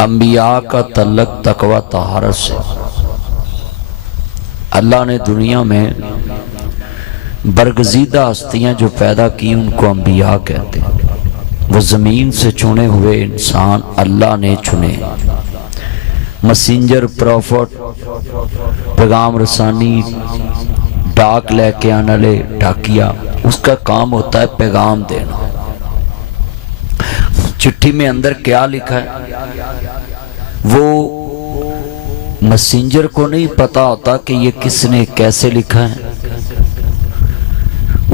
انبیاء کا تعلق تقوی طہارت سے۔ اللہ نے دنیا میں برگزیدہ ہستیاں جو پیدا کی ان کو انبیاء کہتے ہیں۔ وہ زمین سے چنے ہوئے انسان اللہ نے چنے، مسنجر، پروفٹ، پیغام رسانی، ڈاک لے کے آنے لے ڈاکیا، اس کا کام ہوتا ہے پیغام دینا۔ چٹھی میں اندر کیا لکھا ہے وہ مسنجر کو نہیں پتا ہوتا کہ یہ کس نے کیسے لکھا ہے،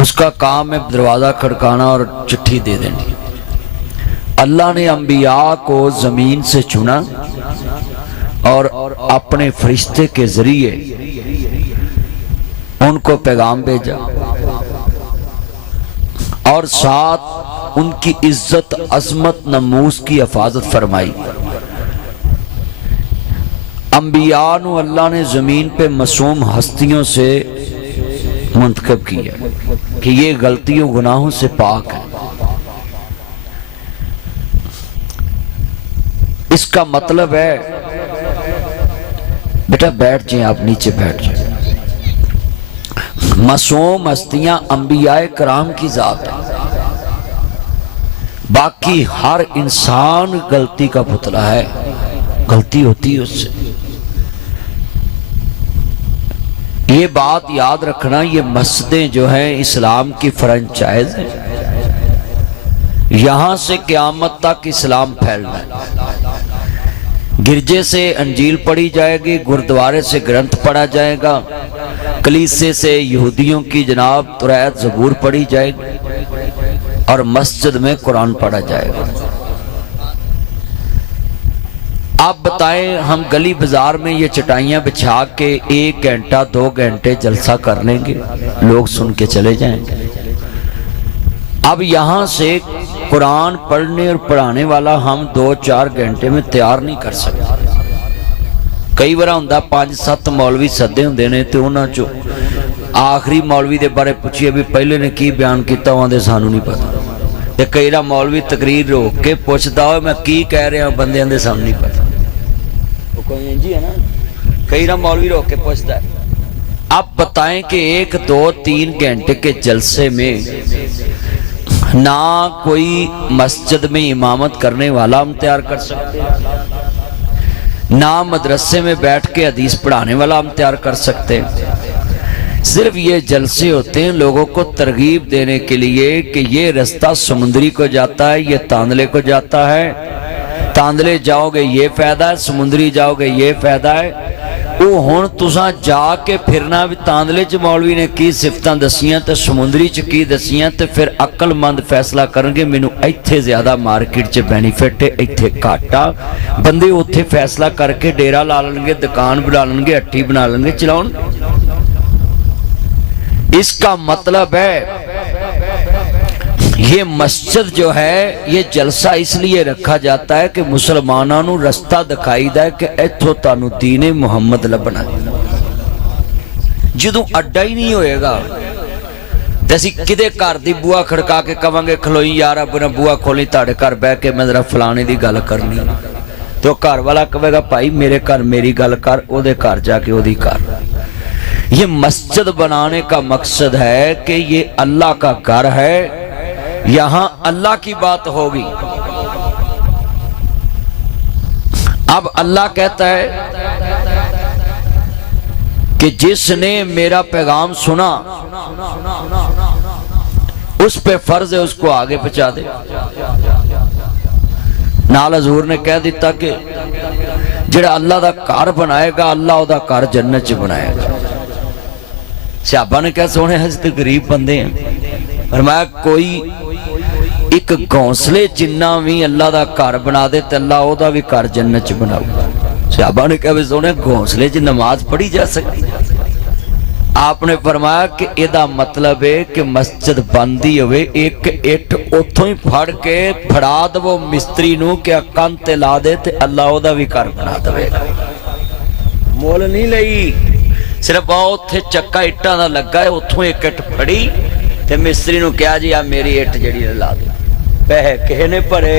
اس کا کام ہے دروازہ کھڑکانا اور چٹھی دے دینی۔ اللہ نے انبیاء کو زمین سے چنا اور اپنے فرشتے کے ذریعے ان کو پیغام بھیجا، اور ساتھ ان کی عزت، عظمت، ناموس کی حفاظت فرمائی۔ انبیاء نو اللہ نے زمین پہ معصوم ہستیوں سے منتخب کیا کہ یہ غلطیوں گناہوں سے پاک ہے۔ اس کا مطلب ہے، بیٹا بیٹھ جائیں، آپ نیچے بیٹھ جائیں۔ معصوم ہستیاں انبیاء کرام کی ذات ہے، باقی ہر انسان غلطی کا پتلا ہے، غلطی ہوتی ہے اس سے۔ یہ بات یاد رکھنا، یہ مسجدیں جو ہیں اسلام کی فرنچائز ہیں، یہاں سے قیامت تک اسلام پھیلنا ہے۔ گرجے سے انجیل پڑھی جائے گی، گردوارے سے گرنتھ پڑھا جائے گا، کلیسے سے یہودیوں کی جناب توریت زبور پڑھی جائے گی، اور مسجد میں قرآن پڑھا جائے گا۔ آپ بتائیں، ہم گلی بازار میں یہ چٹائیاں بچھا کے 1 گھنٹہ 2 گھنٹے جلسہ کر لیں گے، لوگ سن کے چلے جائیں گے۔ اب یہاں سے قرآن پڑھنے اور پڑھانے والا ہم 2-4 گھنٹے میں تیار نہیں کر سکتے۔ کئی بار ہوندا 5-7 مولوی سدے ہوندے نے تے انہاں چوں آخری مولوی دے بارے پوچھیے بھی پہلے نے کی بیان کیتا ہوں دے سانوں نہیں پتا، تے کئی بار مولوی تقریر روک کے پوچھدا ہوئے میں کی کہہ رہا ہوں بندیاں دے سامنے نہیں پتا، کوئی جی ہے نا، کئی بار مولوی روک کے پوچھدا ہے۔ اب بتائیں کہ 1-2-3 گھنٹے کے جلسے میں نہ کوئی مسجد میں امامت کرنے والا ہم تیار کر سکتے ہیں، نہ مدرسے میں بیٹھ کے حدیث پڑھانے والا ہم تیار کر سکتے ہیں۔ صرف یہ جلسے ہوتے ہیں لوگوں کو ترغیب دینے کے لیے کہ یہ رستہ سمندری کو جاتا ہے، یہ تاندلے کو جاتا ہے، تاندلے جاؤ گے یہ فائدہ ہے، سمندری جاؤ گے یہ فائدہ ہے۔ وہ ہون تساں جا کے پھرنا بھی تاندلے چ مولوی نے کی صفتاں دسیاں تے سمندری چ کی دسیاں تے پھر عقل مند فیصلہ کرن گے مینوں ایتھے زیادہ مارکیٹ چ بینیفٹ ہے، ایتھے گھاٹا، بندے اوتھے فیصلہ کر کے ڈیرا لا لیں گے، دکان بنا لیں گے، ہٹی بنا لیں گے، چلاؤن۔ اس کا مطلب ہے یہ مسجد جو ہے یہ جلسہ اس لیے رکھا جاتا ہے کہ مسلمانوں نو رستہ دکھائی دا ہے کہ ایتھو تانو دین محمد لبنا ہے۔ جدوں اڈا ہی نہیں ہوئے گا جیسی کدے گھر دی بوا کھڑکا کے کہاں گے کھلوئی یار اپنا بوا کھولی تاڑے گھر بہ کے میں ذرا فلانے دی گل کرنی، تو گھر والا کہے گا بھائی میرے گھر میری گل کر، او دے گھر جا کے او دی کر۔ یہ مسجد بنانے کا مقصد ہے کہ یہ اللہ کا گھر ہے، یہاں اللہ کی بات ہوگی۔ اب اللہ کہتا ہے کہ جس نے میرا پیغام سنا اس پہ فرض ہے اس کو آگے پہنچا دے۔ نال حضور نے کہہ دیتا کہ جڑا اللہ دا گھر بنائے گا اللہ او دا گھر جنت چ بنائے گا۔ صحابہ نے کہا سونے حضرت غریب بندے ہیں، فرمایا کوئی ایک گھونسلے جنہ بھی اللہ دا گھر بنا دے تے اللہ او دا بھی گھر جنت چ بناؤ۔ صحابہ نے کہا سونے گھونسلے چ نماز پڑھی جا سکتی؟ آپ نے فرمایا کہ ادا مطلب ہے کہ مسجد بندی ہوئے ایک اٹھ اتھوں ہی پھڑ کے پھڑا دو مستری نو کہ کان تے لا دے تے اللہ او دا بھی گھر بنا دے، مول نہیں لئی، صرف بہت تھے چکا اٹھاں دا لگا ہے اتھوں ایک اٹھ پھڑی تے مستری نو کیا جی آپ میری اٹھ جڑی لا دے، پہ کہنے پڑے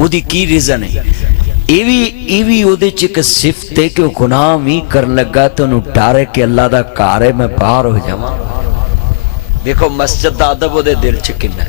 ਉਹਦੀ ਕੀ ਰੀਜ਼ਨ ਹੈ। ਇਹ ਵੀ ਉਹਦੇ ਚ ਇੱਕ ਸਿਫਤ ਹੈ ਕਿ ਉਹ ਗੁਨਾਹ ਵੀ ਕਰਨ ਲੱਗਾ ਤੇ ਉਹਨੂੰ ਡਰ ਹੈ ਕਿ ਅੱਲਾ ਦਾ ਘਰ ਹੈ, ਮੈਂ ਬਾਹਰ ਹੋ ਜਾਵਾਂ। ਦੇਖੋ ਮਸਜਿਦ ਦਾ ਅਦਬ ਉਹਦੇ ਦਿਲ ਚ ਕਿੰਨਾ ਹੈ।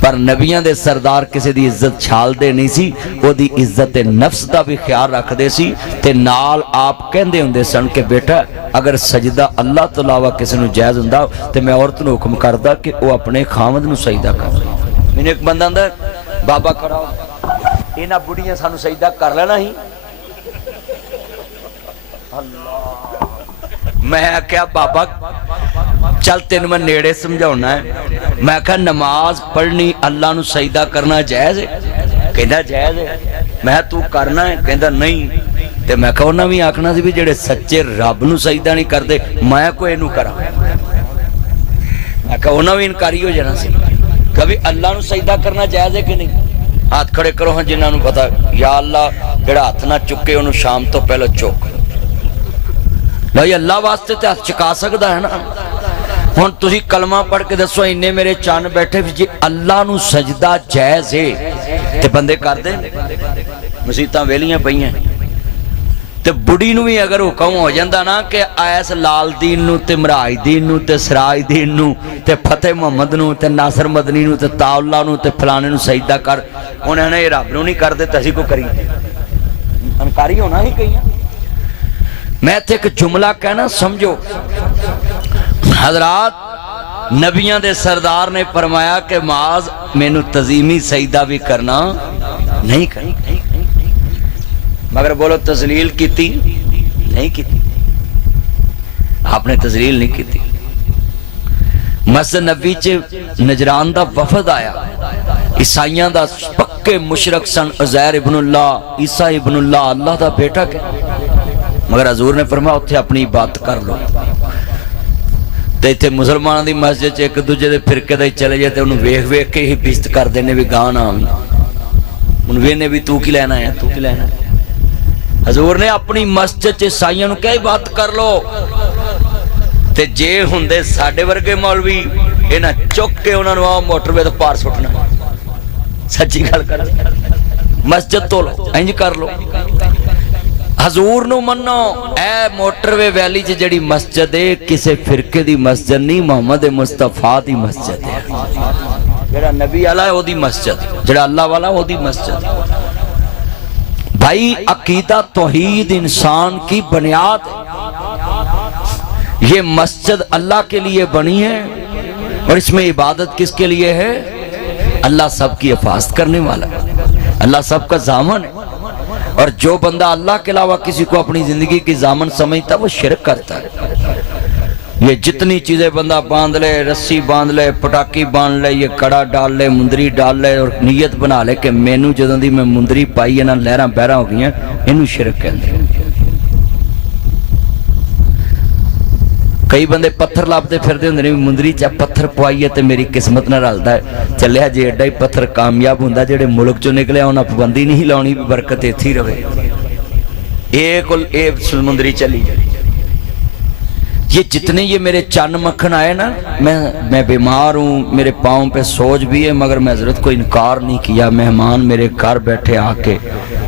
پر نبیاں دے سردار کسی دی عزت چھال دے نہیں سی، وہ دی عزت نفس دا بھی خیال رکھ دے سی، تے نال آپ کہندے ہوندے سن کہ بیٹا اگر سجدہ اللہ تو علاوہ کسی نو جائز ہوندا تے میں عورت نو حکم کردا کہ وہ اپنے خاوند نو سجدہ کر۔ میں ایک بندہ آندا بابا کھڑا انہاں بڑھیاں سانو سجدہ کر لینا ہی، میں کیا بابا چل تین میں نیڑے سمجھاؤنا ہے، میں کہا نماز پڑھنی اللہ نو سجدہ کرنا جائز ہے؟ کہندا جائز ہے۔ میں تو کرنا ہے؟ کہندا نہیں۔ تے میں کہا انہاں بھی آکھنا سی بھی جڑے سچے رب نو سجدہ نہیں کردے میں کوئی نو کرا۔ میں کہا انہاں بھی انکاری ہو جانا سی، کبھی اللہ نو سجدہ کرنا جائز ہے کہ نہیں؟ ہاتھ کھڑے کرو ہاں جنہاں نو پتا یا اللہ جڑا ہاتھ نہ چکے انہوں شام تو پہلے چک بھائی اللہ واسطے تے ہاتھ چکا سکدا ہے نا۔ ہن تسی کلمہ پڑھ کے دسو انہیں میرے چان بیٹھے جی اللہ نو سجدہ جائز ہے تے بندے کر دیں، مسیتاں ویلیاں پئیاں تے بڑی نو بھی اگر حکم ہو جاندا نا کہ ایس لال دین نو تے مراج دین نو تے سراج دین نو تے فتح محمد نو تے ناصر مدنی نو تے تا اللہ نو تے فلانے نو سجدہ کر، انہوں نے رب نو نہیں کر دے تے اسی کو کری، انکاری ہونا ہی کہیں۔ میں تے ایک جملہ کہنا سمجھو، حضرات نبیاں دے سردار نے فرمایا کہ معاذ مینوں تزیمی سجدہ بھی کرنا نہیں کرنا، مگر بولو تذلیل کیتی نہیں کیتی، آپ نے تذلیل نہیں کیتی۔ مسجد نبی چے نجران دا وفد آیا، عیسائیاں دا پکے مشرک سن، عزیر ابن اللہ، عیسیٰ ابن اللہ، اللہ دا بیٹا کہ مگر حضور نے فرمایا اتھے اپنی بات کر لو۔ تے اتھے مسلمان دی مسجد چے ایک دوجہ دے پھرکے دے چلے جاتے انہوں ویکھ ویکھ کے ہی بیست کر دینے بھی گانا آمی، انہوں وینے بھی تو کی لینا ہے تو کی لینا ہے۔ حضور نے اپنی مسجد چے سائیاں نو کئی بات کر لو، تے جے ہوندے ساڑھے ورگے مولوی اینا چک کے انہوں نے آؤ موٹر وے تو پار سٹنا، سچی گل کر مسجد تو لو انج کر لو۔ حضور نو منو، اے موٹر وے ویلی جڑی مسجد ہے کسے فرقے دی مسجد نہیں، محمد مصطفیٰ دی مسجد ہے، جڑا نبی والا ہے وہ دی مسجد، جڑا اللہ والا وہ دی مسجد۔ بھائی عقیدہ توحید انسان کی بنیاد ہے، یہ مسجد اللہ کے لیے بنی ہے اور اس میں عبادت کس کے لیے ہے؟ اللہ سب کی حفاظت کرنے والا ہے، اللہ سب کا ضامن ہے، اور جو بندہ اللہ کے علاوہ کسی کو اپنی زندگی کی ضامن سمجھتا ہے وہ شرک کرتا ہے۔ یہ جتنی چیزیں بندہ باندھ لے، رسی باندھ لے، پٹاکی باندھ لے، یہ کڑا ڈال لے، مندری ڈال لے اور نیت بنا لے کہ مینوں جدوں دی میں مندری پائی ہے نا لہراں بہراں ہو گئی ہیں، انہوں شرک کہندے ہیں۔ کئی بندے پتھر لابتے پھر دے ہوندے نے مندری چا پتھر پوائیے تے میری قسمت نہ رلدا ہے، چلیا جی ایڈا ہی پتھر کامیاب ہوندا جڑے ملک چوں نکلے انہاں پابندی نہیں لاؤنی برکت ایتھی رہے، اے مندری چلی جائے۔ یہ جتنے یہ میرے چن مکھن آئے نا، میں بیمار ہوں، میرے پاؤں پہ سوج بھی ہے، مگر میں حضرت کو انکار نہیں کیا۔ مہمان میرے گھر بیٹھے آ کے،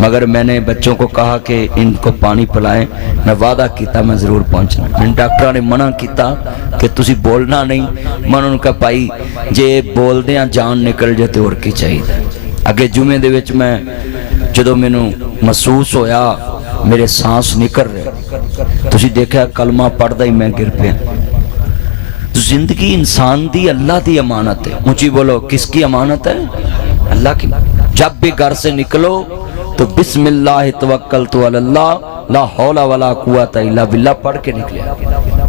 مگر میں نے بچوں کو کہا کہ ان کو پانی پلائیں، میں وعدہ کیتا میں ضرور پہنچنا۔ میں ڈاکٹروں نے منع کیتا کہ تسی بولنا نہیں، میں انہوں نے کہا پائی جے بول دیاں جان نکل جائے تو اور کی چاہیے۔ اگے جمعے دے وچ میں جدوں مینوں محسوس ہویا میرے سانس نکل رہے، تسی دیکھا کلمہ پڑھدا ہی میں گر پیا۔ زندگی انسان دی اللہ دی امانت ہے، اونچی بولو کس کی امانت ہے؟ اللہ کی۔ جب بھی گھر سے نکلو تو بسم اللہ توکلت علی اللہ لا حول ولا قوت الا باللہ پڑھ کے نکلے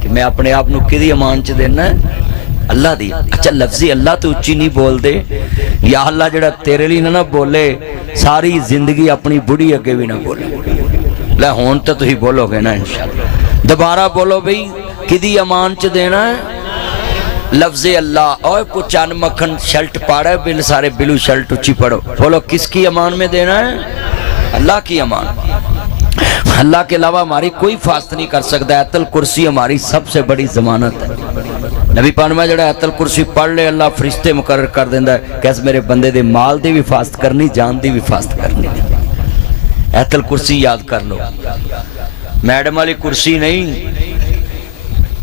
کہ میں اپنے آپ نو کدی امان چ دینا ہے؟ اللہ دی۔ اچھا لفظی اللہ تو اچھی نہیں بول دے، یا اللہ جڑا تیرے لیے نہ بولے ساری زندگی اپنی بڑھی اگے بھی نہ بولے، لے ہون تو ہی بولو گے نا انشاءاللہ۔ دوبارہ بولو بھئی کدی امان چ دینا ہے؟ لفظ اللہ۔ اور کو چان مکھن شلٹ پاڑا ہے، بل سارے بلو شلٹ اچھی پڑھو، بولو کس کی امان میں دینا ہے؟ اللہ کی امان۔ اللہ کے علاوہ ہماری کوئی حفاظت نہیں کر سکتا۔ آیت الکرسی ہماری سب سے بڑی ضمانت ہے۔ نبی پاک میں جڑا آیت الکرسی پڑھ لے اللہ فرشتے مقرر کر دیندہ ہے کہ اس میرے بندے دے مال دی بھی حفاظت کرنی، جان دی بھی حفاظت کرنی۔ آیت الکرسی یاد کر لو، میڈم والی کرسی نہیں،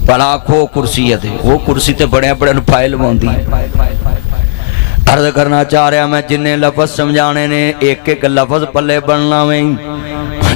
بڑا کھو کرسی ہے، وہ کرسی تے بڑے بڑے فائل ہوندی ہے۔ عرض کرنا چاہ رہا میں جنہیں لفظ سمجھانے نے ایک ایک لفظ پلے بننا میں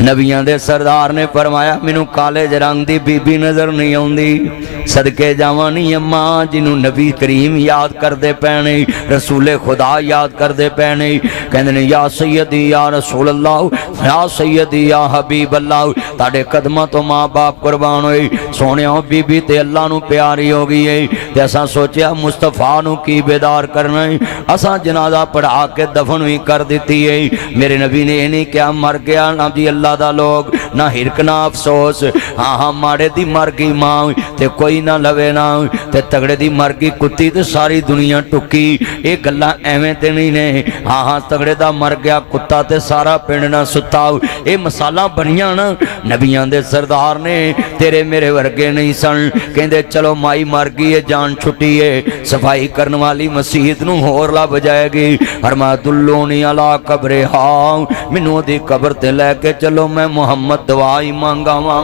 نبیان دے سردار نے فرمایا مینوں کالے رنگ دی بی بی نظر نہیں آوندی صدقے جاوانی اماں جنوں نبی کریم یاد کر دے پینے رسول خدا یاد کر دے پینے کہندے نے یا سیدی یا رسول اللہ یا سیدی یا حبیب اللہ تاڑے قدمہ تو ماں باپ قربان ہوئی سونیاں بی بی تے اللہ نو پیاری ہو گئی ہے تے اساں سوچیا مصطفیٰ نو کی بیدار کرنا ہے اساں جنازہ پڑھا کے دفن بھی کر دیتی ہے میرے نبی نے نہیں کیا مر گیا نہ دی اللہ دا لوگ نہ ہرک نہ افسوس ہاں ہاں ماڑے دی مر گئی ماں تے کوئی نہ لوے نہ تے تگڑے دی مر گئی کتی تے ساری دنیا ٹکی اے گلاں ایویں تے نہیں نے ہاں ہاں تگڑے دا مر گیا کتا تے سارا پنڈ نہ ستا اے مسالہ بنیاں نا نبیان دے سردار نے تیرے میرے ورگے نہیں سن کہندے چلو مائی مر گئی ہے جان چھٹی ہے صفائی کرن والی مسیحت نو ہور لا بجائے گی فرما دلونی علی قبر ہاں منو دی قبر تے لے کے چلو میں محمد دعائی مانگا ماں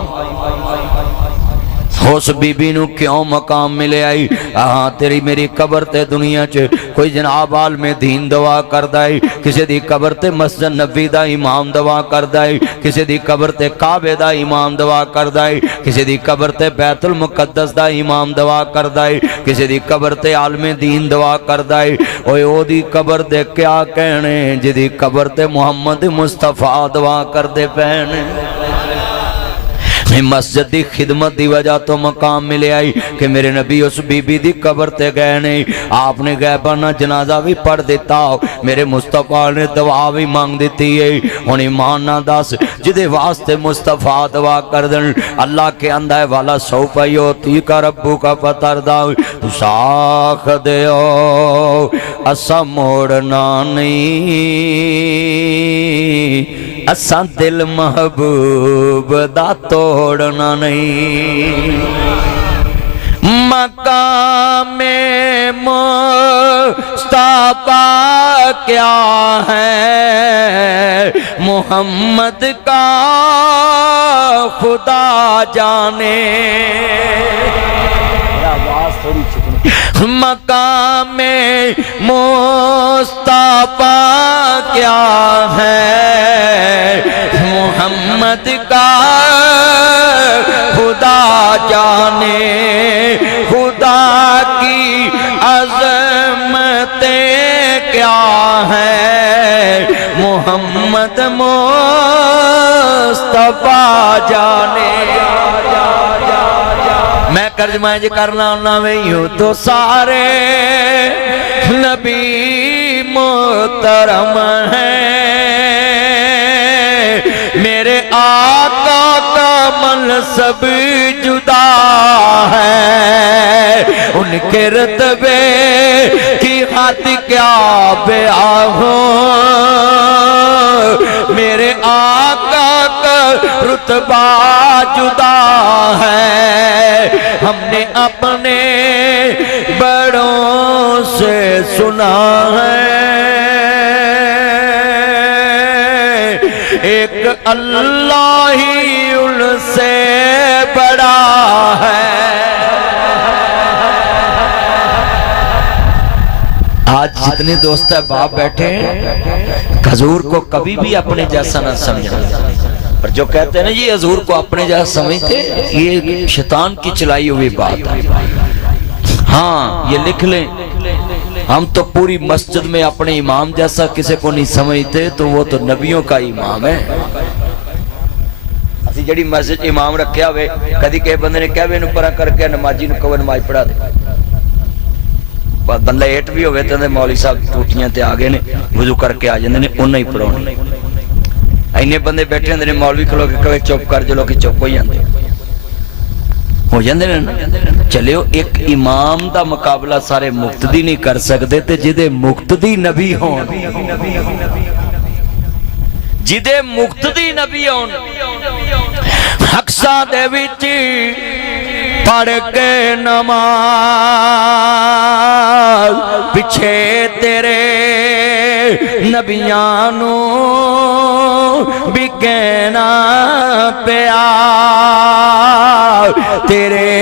اس بی بی نو کیوں مقام ملے آئی ہاں تیری میری قبر تے دنیا چ کوئی جناب عالم دین دعا کردائی کسی دی قبر تے مسجد نبی دا امام دعا کردائی کسی دی قبر تے کعبے دا امام دعا کردائی کسی دی قبر تے بیت المقدس دا امام دعا کردائی کسی دی قبر تے عالم دین دعا کردائی اوے او دی قبر دے کیا کہنے جدی قبر تے محمد مصطفیٰ دعا کردے پہنے مسجد دی خدمت دی وجہ تو مقام ملے آئی کہ میرے نبی اس بی بی دی قبر تے گئے نہیں آپ نے غیبانہ جنازہ بھی پڑھ دیتا میرے مصطفیٰ نے دعا بھی مانگ دیتی ہے ان ایمان نہ دس جدے واسطے مصطفیٰ دعا کر دن اللہ کے اندھائے والا سوپا یوتی کا ربو کا پتر داؤ تو ساکھ دیو اسا موڑنا نہیں اسا دل محبوب دا توڑنا نہیں مقام مصطفیٰ کیا ہے محمد کا خدا جانے مقام مصطفیٰ کیا ہے محمد کا خدا جانے خدا کی عظمتیں کیا ہے محمد مصطفیٰ جانے میں ترجمہ یہ کرنا نہ یوں تو سارے نبی محترم ہیں میرے آقا کا منصب جدا ہے ان کے رتبے کی حد کیا بیان ہو میرے آقا کا رتبہ جدا ہے ہم نے اپنے بڑوں سے سنا ہے ایک اللہ ہی ان سے بڑا ہے آج جتنے دوست احباب بیٹھے ہیں حضور کو کبھی بھی اپنے جیسا نہ سمجھنا اور جو کہتے ہیں نا یہ حضور کو اپنے جیسا سمجھتے یہ شیطان کی چلائی ہوئی بات ہے ہاں یہ لکھ لیں ہم تو پوری مسجد میں اپنے امام جیسا کسی کو نہیں سمجھتے تو وہ تو نبیوں کا امام ہے اسی جڑی مسجد امام رکھیا ہوئے کدی کہ بندے نے کہے انہوں پرا کر کے نمازی نو کہو نماز پڑھا دے بندہ ایٹ بھی ہوئے تو مولوی صاحب ٹوٹیاں تے آگے نے وضو کر کے آ جاندے نے انہاں ہی پڑھاؤنے اینے بندے بیٹھے ہوندے نے مولوی کھلو کے کہے چپ کر جو کہ چپ ہو جاندے نا چلیو ایک امام دا مقابلہ سارے مقتدی نہیں کر سکتے تے جدے مقتدی نبی ہون جدے مقتدی نبی ہون حقصہ دے وچی پڑھ کے نماز پچھے تیرے نبیانو بھی کہنا پیا تیرے